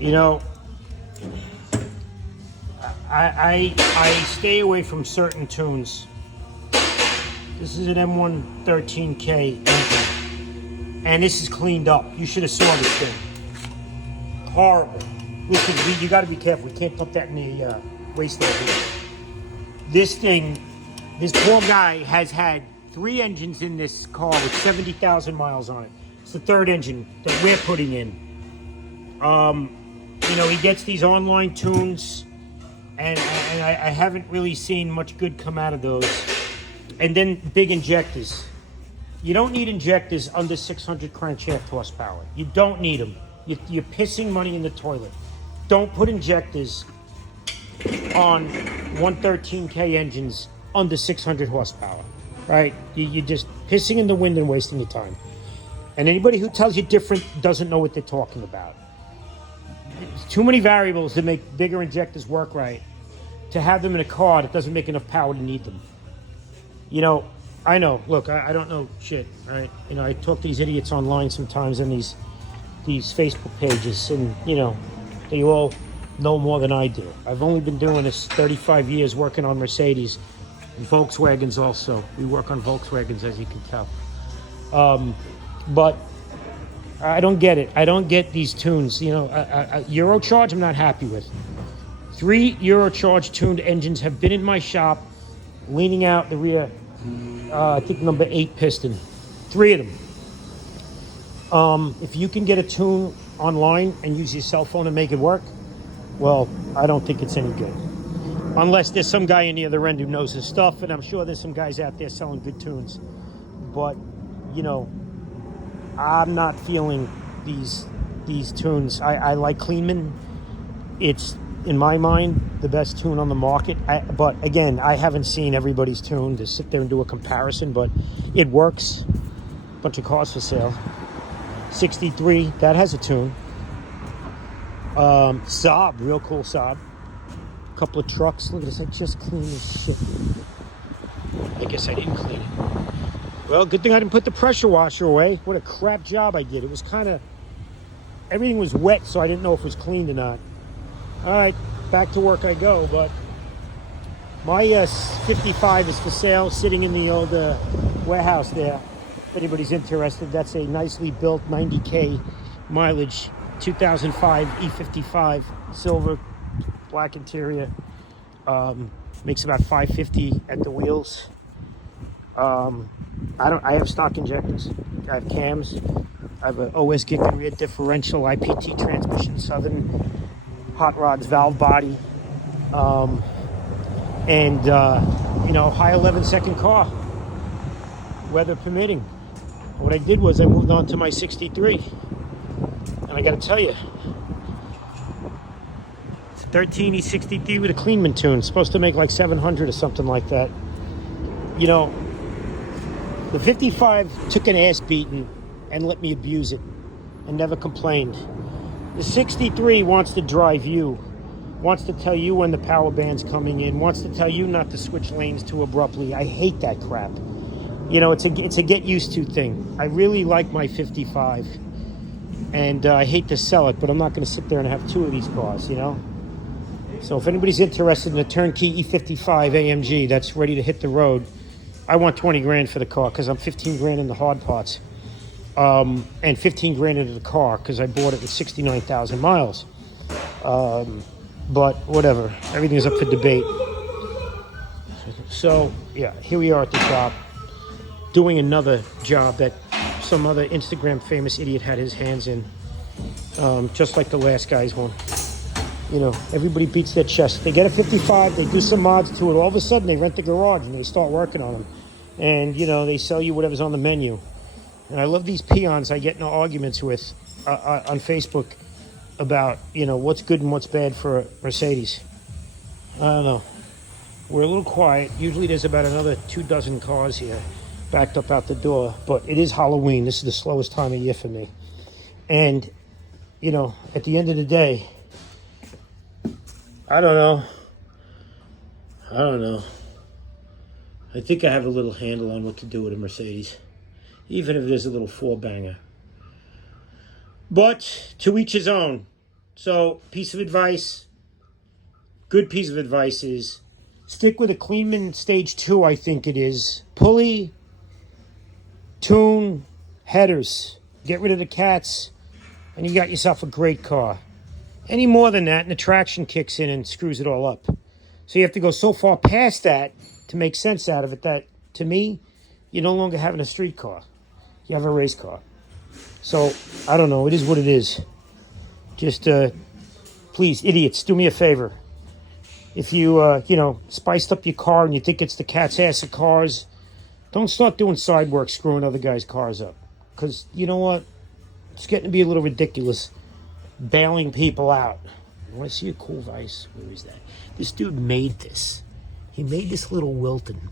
You know, I stay away from certain tunes. This is an M113k engine, and this is cleaned up. You should have saw this thing. Horrible. Listen, you got to be careful. We can't put that in the waste area. This thing, this poor guy has had 3 engines in this car with 70,000 miles on it. It's the 3rd engine that we're putting in. You know, he gets these online tunes, and I haven't really seen much good come out of those. And then big injectors. You don't need injectors under 600 crankshaft horsepower. You don't need them. You're pissing money in the toilet. Don't put injectors on 113k engines under 600 horsepower, right? You're just pissing in the wind and wasting your time. And anybody who tells you different doesn't know what they're talking about. There's too many variables to make bigger injectors work right. To have them in a car that doesn't make enough power to need them. You know, I know, look, I don't know shit, right? You know, I talk to these idiots online sometimes on these Facebook pages, and, you know, they all know more than I do. I've only been doing this 35 years working on Mercedes and Volkswagens also. We work on Volkswagens, as you can tell. But I don't get it. I don't get these tunes. You know, Eurocharge, I'm not happy with. 3 Eurocharge tuned engines have been in my shop, leaning out the rear, I think number 8 piston. 3 of them. If you can get a tune online and use your cell phone and make it work, well, I don't think it's any good. Unless there's some guy in the other end who knows his stuff, and I'm sure there's some guys out there selling good tunes. But, you know, I'm not feeling these tunes. I like Kleinman. It's, in my mind, the best tune on the market. But again, I haven't seen everybody's tune to sit there and do a comparison, but it works. Bunch of cars for sale. 63, that has a tune. Saab, real cool Saab. Couple of trucks. Look at this, I just cleaned this shit. I guess I didn't clean it. Well, good thing I didn't put the pressure washer away. What a crap job I did. It was kind of, everything was wet, so I didn't know if it was cleaned or not. All right, back to work I go, but my 55 is for sale, sitting in the old warehouse there. If anybody's interested, that's a nicely built 90k mileage 2005 E55 silver, black interior. Makes about 550 at the wheels. I have stock injectors. I have cams. I have an OS kick and rear differential, IPT transmission, Southern hot rods, valve body, and you know, high 11-second car, weather permitting. What I did was I moved on to my 63, and I got to tell you, it's a 13 E63 with a Kleinman tune. It's supposed to make like 700 or something like that. You know, the 55 took an ass beating and let me abuse it and never complained. The 63 wants to drive you, wants to tell you when the power band's coming in, wants to tell you not to switch lanes too abruptly. I hate that crap. You know, it's a get used to thing. I really like my 55, and I hate to sell it, but I'm not going to sit there and have 2 of these cars, you know? So if anybody's interested in a turnkey E55 AMG that's ready to hit the road, I want 20 grand for the car because I'm 15 grand in the hard parts. And 15 grand into the car because I bought it with 69,000 miles. But whatever, everything is up for debate. So yeah, here we are at the shop doing another job that some other Instagram famous idiot had his hands in, just like the last guy's one. You know, everybody beats their chest. They get a 55, they do some mods to it, all of a sudden they rent the garage and they start working on them, and you know, they sell you whatever's on the menu. And I love these peons I get in arguments with on Facebook about, you know, what's good and what's bad for a Mercedes. I don't know. We're a little quiet. Usually there's about another 24 cars here backed up out the door. But it is Halloween. This is the slowest time of year for me. And, you know, at the end of the day, I don't know. I think I have a little handle on what to do with a Mercedes, even if there's a little 4-banger. But to each his own. So, piece of advice, good piece of advice is stick with a Cleanman Stage 2, I think it is. Pulley, tune, headers. Get rid of the cats, and you got yourself a great car. Any more than that, and the traction kicks in and screws it all up. So you have to go so far past that to make sense out of it that, to me, you're no longer having a street car. You have a race car. So, I don't know. It is what it is. Just, please, idiots, do me a favor. If you, spiced up your car and you think it's the cat's ass of cars, don't start doing side work screwing other guys' cars up. Because, you know what? It's getting to be a little ridiculous bailing people out. You want to see a cool Vice? Where is that? This dude made this. He made this little Wilton.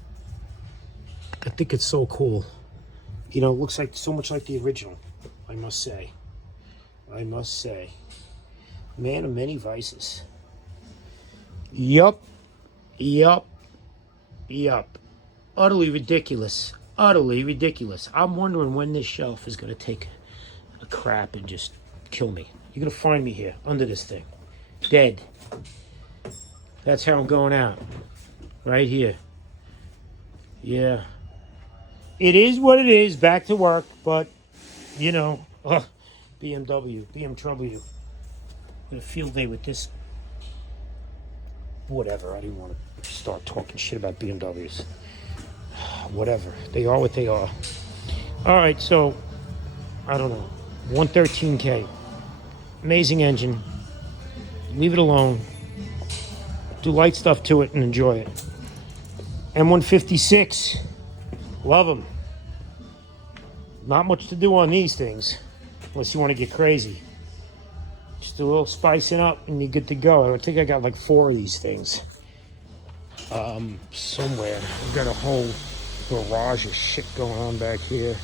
I think it's so cool. You know, it looks like so much like the original, I must say. I must say. Man of many vices. Yup. Yup. Yup. Utterly ridiculous. Utterly ridiculous. I'm wondering when this shelf is going to take a crap and just kill me. You're going to find me here, under this thing. Dead. That's how I'm going out. Right here. Yeah. It is what it is. Back to work. But, you know, BMW. A field day with this. Whatever. I didn't want to start talking shit about BMWs. Whatever. They are what they are. All right, so, I don't know. 113k. Amazing engine. Leave it alone. Do light stuff to it and enjoy it. M156. Love them. Not much to do on these things. Unless you want to get crazy. Just a little spicing up and you're good to go. I think I got like 4 of these things. Somewhere. I've got a whole garage of shit going on back here.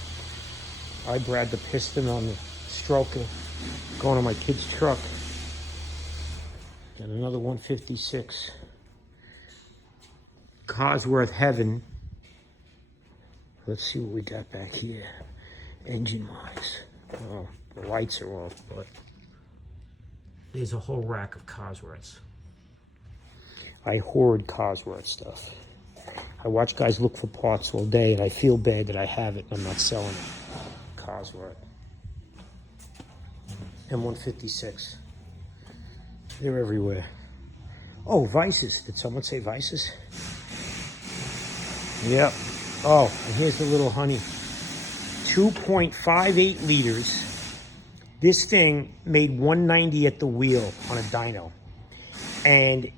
I brad the piston on the stroker. Going on my kid's truck. Got another 156. Cosworth Heaven. Let's see what we got back here. Engine-wise. Oh, the lights are off, but there's a whole rack of Cosworths. I hoard Cosworth stuff. I watch guys look for parts all day, and I feel bad that I have it and I'm not selling it. Cosworth. M156. They're everywhere. Oh, Vices. Did someone say Vices? Yep. Oh, and here's the little honey. 2.58 liters. This thing made 190 at the wheel on a dyno. And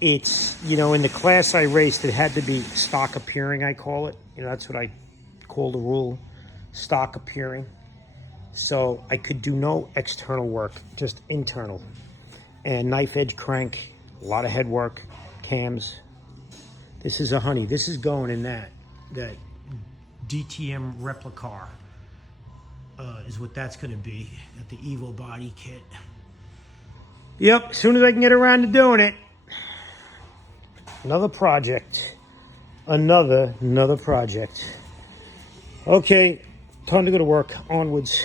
it's, you know, in the class I raced, it had to be stock appearing, I call it. You know, that's what I call the rule. Stock appearing. So I could do no external work, just internal. And knife edge crank, a lot of head work, cams. This is a honey. This is going in that DTM replicar is what that's going to be. Got the Evo body kit. Yep, as soon as I can get around to doing it. Another project. Another project. Okay, time to go to work. Onwards.